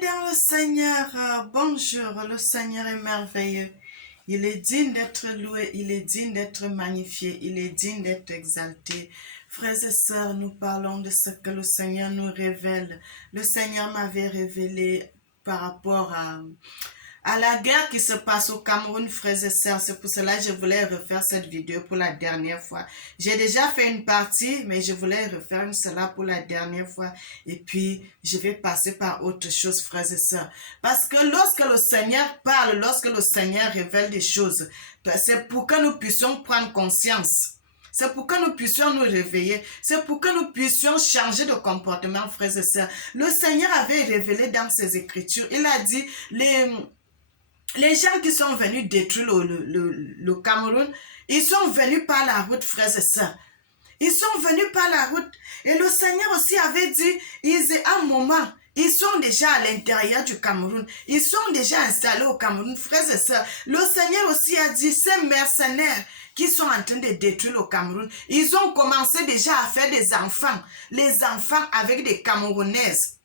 dans le Seigneur, bonjour, le Seigneur est merveilleux. Il est digne d'être loué, il est digne d'être magnifié, il est digne d'être exalté. Frères et sœurs, nous parlons de ce que le Seigneur nous révèle. Le Seigneur m'avait révélé par rapport à la guerre qui se passe au Cameroun, frères et sœurs. C'est pour cela que je voulais refaire cette vidéo pour la dernière fois. J'ai déjà fait une partie, mais je voulais refaire cela pour la dernière fois. Et puis, je vais passer par autre chose, frères et sœurs. Parce que lorsque le Seigneur parle, lorsque le Seigneur révèle des choses, c'est pour que nous puissions prendre conscience. C'est pour que nous puissions nous réveiller. C'est pour que nous puissions changer de comportement, frères et sœurs. Le Seigneur avait révélé dans ses Écritures. Il a dit, les gens qui sont venus détruire le Cameroun, ils sont venus par la route, frères et sœurs. Ils sont venus par la route. Et le Seigneur aussi avait dit, à un moment, ils sont déjà à l'intérieur du Cameroun. Ils sont déjà installés au Cameroun, frères et sœurs. Le Seigneur aussi a dit, ces mercenaires qui sont en train de détruire le Cameroun, ils ont commencé déjà à faire des enfants. Les enfants avec des Camerounaises.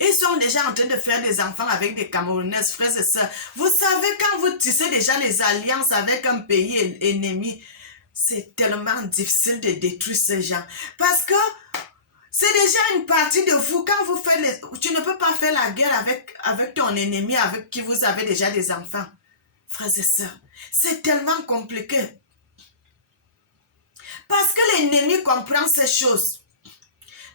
Ils sont déjà en train de faire des enfants avec des Camerounaises, frères et sœurs. Vous savez, quand vous tissez déjà les alliances avec un pays ennemi, c'est tellement difficile de détruire ces gens. Parce que c'est déjà une partie de vous. Quand vous faites tu ne peux pas faire la guerre avec ton ennemi avec qui vous avez déjà des enfants. Frères et sœurs, c'est tellement compliqué. Parce que l'ennemi comprend ces choses.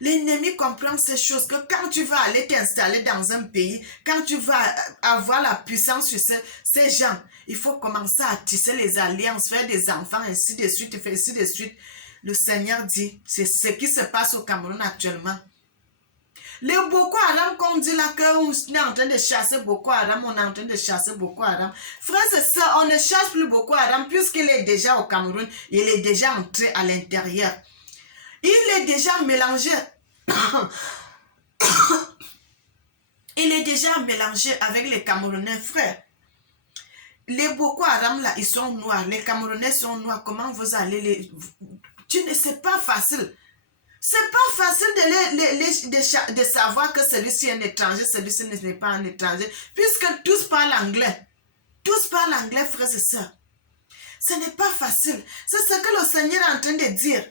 L'ennemi comprend ces choses, que quand tu vas aller t'installer dans un pays, quand tu vas avoir la puissance sur ces gens, il faut commencer à tisser les alliances, faire des enfants, ainsi de suite, ainsi de suite. Le Seigneur dit, c'est ce qui se passe au Cameroun actuellement. Les Boko Haram qu'on dit là qu'on est en train de chasser Boko Haram, on est en train de chasser Boko Haram. Frères et sœurs, on ne chasse plus Boko Haram puisqu'il est déjà au Cameroun, il est déjà entré à l'intérieur. Il est déjà mélangé. Il est déjà mélangé avec les Camerounais, frères. Les Boko Haram là, ils sont noirs. Les Camerounais sont noirs. Comment vous allez les... C'est pas facile. C'est pas facile de savoir que celui-ci est un étranger, celui-ci n'est pas un étranger. Puisque tous parlent anglais. Tous parlent anglais, frères et sœurs. Ce n'est pas facile. C'est ce que le Seigneur est en train de dire.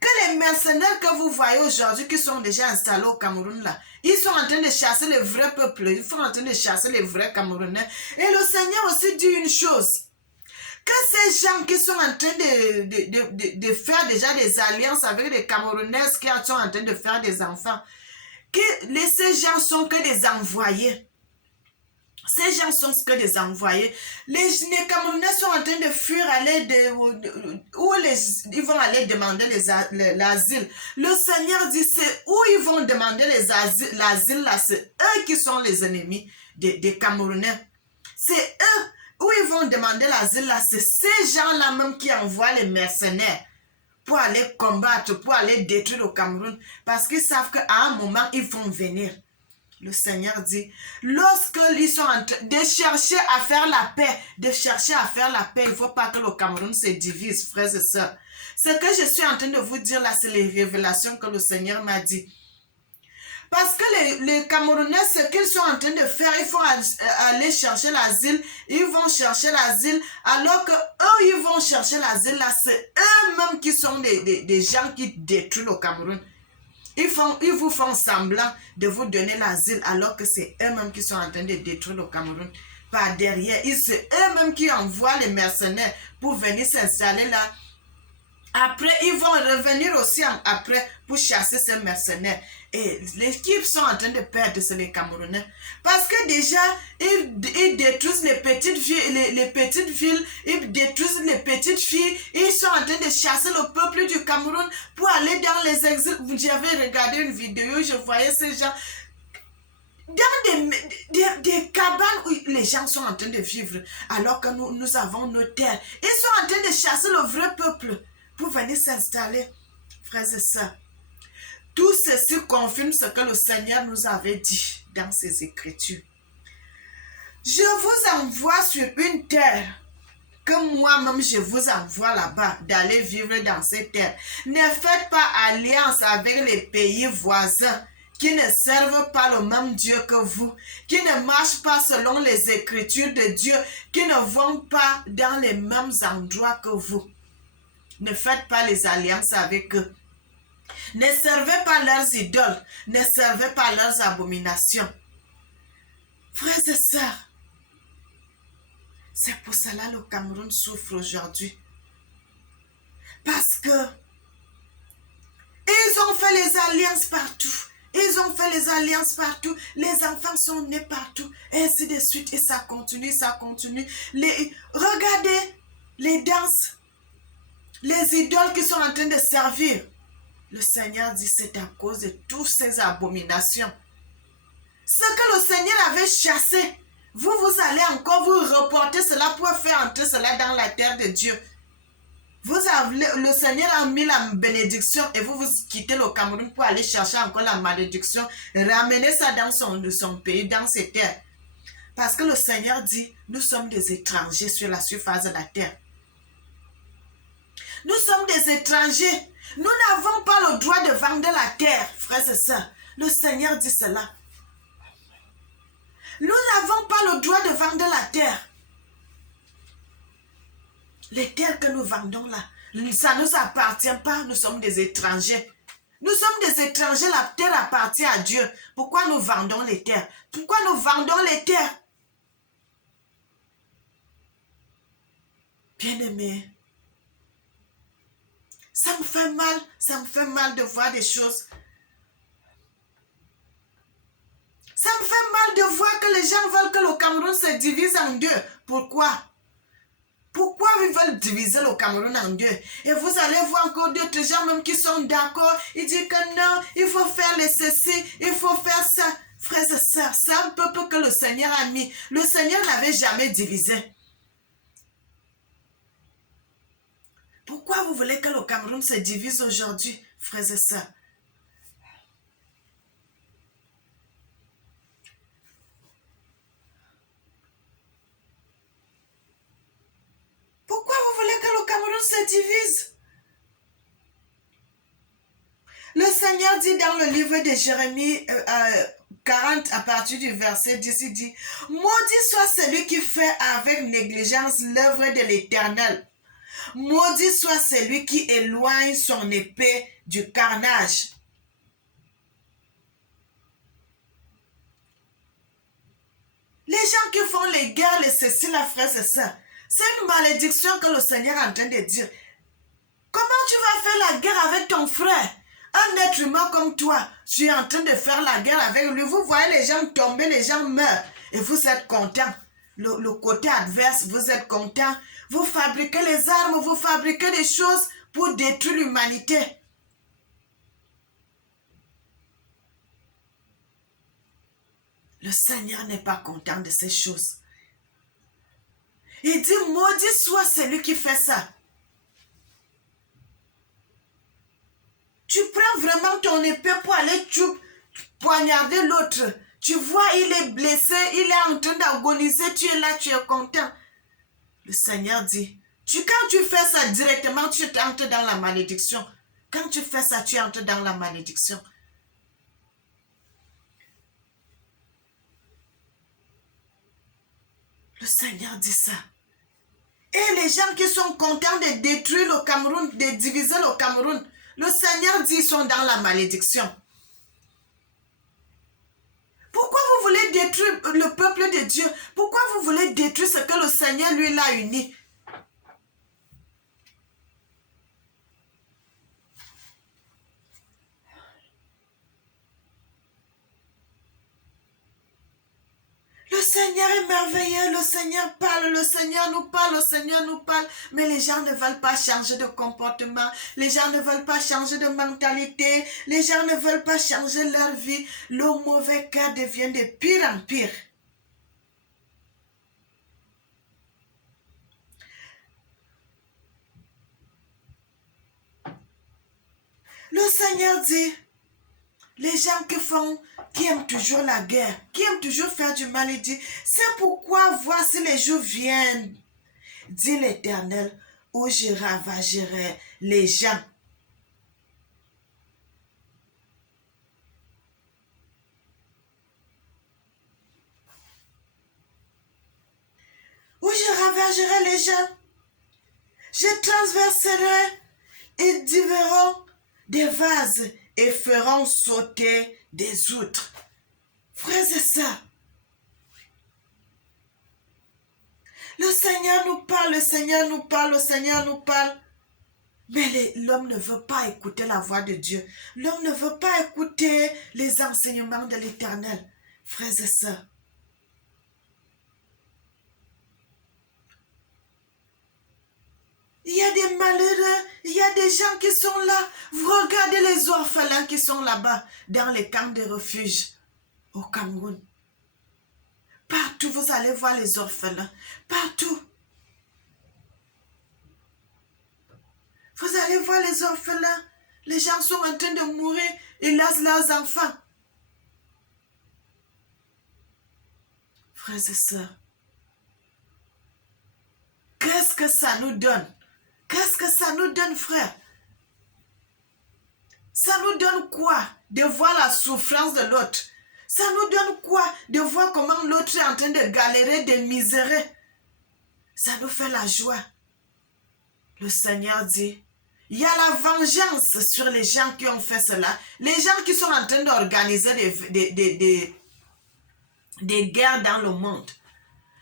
Que les mercenaires que vous voyez aujourd'hui qui sont déjà installés au Cameroun là, ils sont en train de chasser le vrai peuple, ils sont en train de chasser les vrais Camerounais. Et le Seigneur aussi dit une chose, que ces gens qui sont en train de faire déjà des alliances avec les Camerounaises qui sont en train de faire des enfants, que ces gens sont que des envoyés. Ces gens sont que des envoyés. Les Camerounais sont en train de fuir aller ils vont aller demander l'asile. Le Seigneur dit, c'est où ils vont demander l'asile là, c'est eux qui sont les ennemis des Camerounais. C'est eux où ils vont demander l'asile là, c'est ces gens-là même qui envoient les mercenaires pour aller combattre, pour aller détruire le Cameroun. Parce qu'ils savent qu'à un moment, ils vont venir. Le Seigneur dit, lorsqu'ils sont en train de chercher à faire la paix, il ne faut pas que le Cameroun se divise, frères et sœurs. Ce que je suis en train de vous dire là, c'est les révélations que le Seigneur m'a dit. Parce que les Camerounais, ce qu'ils sont en train de faire, ils vont aller chercher l'asile, ils vont chercher l'asile, alors que eux, ils vont chercher l'asile là, c'est eux-mêmes qui sont des gens qui détruisent le Cameroun. Ils vous font semblant de vous donner l'asile alors que c'est eux-mêmes qui sont en train de détruire le Cameroun. Par derrière, c'est eux-mêmes qui envoient les mercenaires pour venir s'installer là. Après, ils vont revenir aussi après pour chasser ces mercenaires. Et l'équipe sont en train de perdre, c'est les Camerounais. Parce que déjà, ils détruisent les petites villes, ils détruisent les petites filles. Ils sont en train de chasser le peuple du Cameroun pour aller dans les exils. J'avais regardé une vidéo, je voyais ces gens dans des cabanes où les gens sont en train de vivre. Alors que nous avons nos terres. Ils sont en train de chasser le vrai peuple pour venir s'installer, frères et sœurs. Tout ceci confirme ce que le Seigneur nous avait dit dans ses Écritures. Je vous envoie sur une terre que moi-même je vous envoie là-bas, d'aller vivre dans cette terre. Ne faites pas alliance avec les pays voisins qui ne servent pas le même Dieu que vous, qui ne marchent pas selon les Écritures de Dieu, qui ne vont pas dans les mêmes endroits que vous. Ne faites pas les alliances avec eux. Ne servez pas leurs idoles, ne servez pas leurs abominations. Frères et sœurs, c'est pour cela que le Cameroun souffre aujourd'hui. Parce que ils ont fait les alliances partout. Ils ont fait les alliances partout. Les enfants sont nés partout. Et ainsi de suite. Et ça continue, ça continue. Regardez les danses. Les idoles qui sont en train de servir. Le Seigneur dit c'est à cause de toutes ces abominations. Ce que le Seigneur avait chassé, vous allez encore vous reporter cela pour faire entrer cela dans la terre de Dieu. Le Seigneur a mis la bénédiction et vous quittez le Cameroun pour aller chercher encore la malédiction. Ramenez ça dans son pays, dans ses terres. Parce que le Seigneur dit, nous sommes des étrangers sur la surface de la terre. Nous sommes des étrangers. Nous n'avons pas le droit de vendre la terre, frères et sœurs. Le Seigneur dit cela. Nous n'avons pas le droit de vendre la terre. Les terres que nous vendons là, ça ne nous appartient pas, nous sommes des étrangers. Nous sommes des étrangers, la terre appartient à Dieu. Pourquoi nous vendons les terres? Pourquoi nous vendons les terres? Bien-aimés, ça me fait mal de voir des choses. Ça me fait mal de voir que les gens veulent que le Cameroun se divise en deux. Pourquoi? Pourquoi ils veulent diviser le Cameroun en deux? Et vous allez voir encore d'autres gens même qui sont d'accord. Ils disent que non, il faut faire les ceci, il faut faire ça. Frères et sœurs, c'est un peuple que le Seigneur a mis. Le Seigneur n'avait jamais divisé. Pourquoi vous voulez que le Cameroun se divise aujourd'hui, frères et sœurs? Pourquoi vous voulez que le Cameroun se divise? Le Seigneur dit dans le livre de Jérémie 40 à partir du verset 10, il dit « Maudit soit celui qui fait avec négligence l'œuvre de l'Éternel. Maudit soit celui qui éloigne son épée du carnage. » Les gens qui font les guerres, les ceci, la frère, c'est ça. C'est une malédiction que le Seigneur est en train de dire. Comment tu vas faire la guerre avec ton frère? Un être humain comme toi, tu es en train de faire la guerre avec lui. Vous voyez les gens tomber, les gens meurent. Et vous êtes contents. Le côté adverse, vous êtes contents. Vous fabriquez les armes, vous fabriquez des choses pour détruire l'humanité. Le Seigneur n'est pas content de ces choses. Il dit, maudit soit celui qui fait ça. Tu prends vraiment ton épée pour aller poignarder l'autre. Tu vois, il est blessé, il est en train d'agoniser, tu es là, tu es content. Le Seigneur dit, quand tu fais ça directement, tu entres dans la malédiction. Quand tu fais ça, tu entres dans la malédiction. Le Seigneur dit ça. Et les gens qui sont contents de détruire le Cameroun, de diviser le Cameroun, le Seigneur dit qu'ils sont dans la malédiction. Pourquoi vous voulez détruire le peuple de Dieu? Pourquoi vous voulez détruire ce que le Seigneur lui l'a uni? Le Seigneur est merveilleux, le Seigneur parle, le Seigneur nous parle, le Seigneur nous parle. Mais les gens ne veulent pas changer de comportement, les gens ne veulent pas changer de mentalité, les gens ne veulent pas changer leur vie. Le mauvais cœur devient de pire en pire. Le Seigneur dit, les gens qui aiment toujours la guerre, qui aiment toujours faire du mal, il dit, c'est pourquoi voici les jours viennent, dit l'Éternel, où je ravagerai les gens. ménagerai les gens. Je transverserai et diverront des vases et feront sauter des outres. Frères et sœurs, le Seigneur nous parle, le Seigneur nous parle, le Seigneur nous parle. Mais l'homme ne veut pas écouter la voix de Dieu. L'homme ne veut pas écouter les enseignements de l'Éternel. Frères et sœurs, il y a des malheureux, il y a des gens qui sont là. Vous regardez les orphelins qui sont là-bas, dans les camps de refuge au Cameroun. Partout, vous allez voir les orphelins. Partout. Vous allez voir les orphelins. Les gens sont en train de mourir. Ils laissent leurs enfants. Frères et sœurs, qu'est-ce que ça nous donne? Qu'est-ce que ça nous donne, frère? Ça nous donne quoi de voir la souffrance de l'autre? Ça nous donne quoi de voir comment l'autre est en train de galérer, de misérer? Ça nous fait la joie. Le Seigneur dit, il y a la vengeance sur les gens qui ont fait cela. Les gens qui sont en train d'organiser des guerres dans le monde.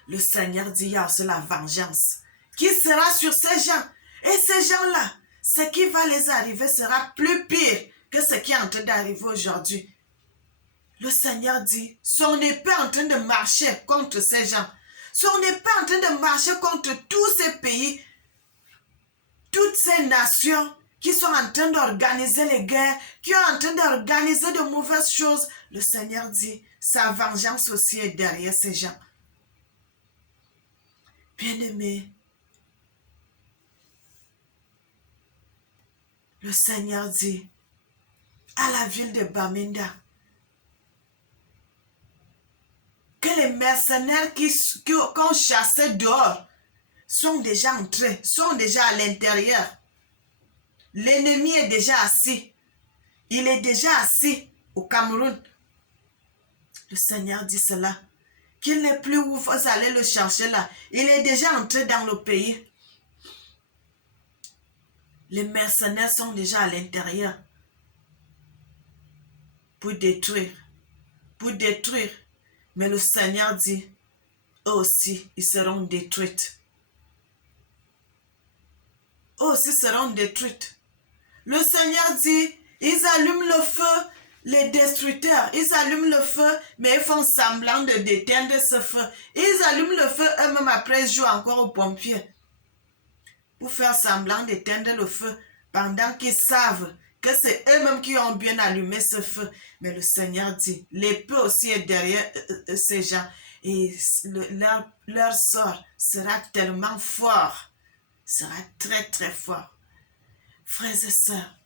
Le Seigneur dit, il y a aussi la vengeance qui sera sur ces gens. Et ces gens-là, ce qui va les arriver sera plus pire que ce qui est en train d'arriver aujourd'hui. Le Seigneur dit, son épée est en train de marcher contre ces gens. Son épée est en train de marcher contre tous ces pays, toutes ces nations qui sont en train d'organiser les guerres, qui sont en train d'organiser de mauvaises choses. Le Seigneur dit, sa vengeance aussi est derrière ces gens. Bien-aimés, le Seigneur dit à la ville de Bamenda que les mercenaires qu'on chassait dehors sont déjà entrés, sont déjà à l'intérieur. L'ennemi est déjà assis. Il est déjà assis au Cameroun. Le Seigneur dit cela. Qu'il n'est plus où vous allez le chercher là. Il est déjà entré dans le pays. Les mercenaires sont déjà à l'intérieur. Pour détruire. Pour détruire. Mais le Seigneur dit, eux aussi, ils seront détruits. Eux aussi seront détruits. Le Seigneur dit, ils allument le feu, les destructeurs. Ils allument le feu, mais ils font semblant de déteindre ce feu. Ils allument le feu, eux-mêmes après ils jouent encore aux pompiers. Pour faire semblant d'éteindre le feu, pendant qu'ils savent que c'est eux-mêmes qui ont bien allumé ce feu. Mais le Seigneur dit, l'épée aussi est derrière ces gens. Et leur sort sera tellement fort, sera très très fort. Frères et sœurs,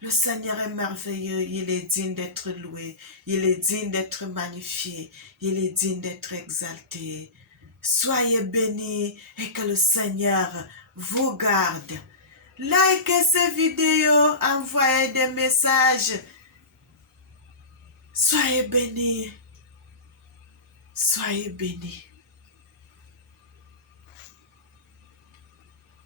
le Seigneur est merveilleux, il est digne d'être loué, il est digne d'être magnifié, il est digne d'être exalté. Soyez bénis et que le Seigneur vous garde. Likez ces vidéos, envoyez des messages. Soyez bénis. Soyez bénis.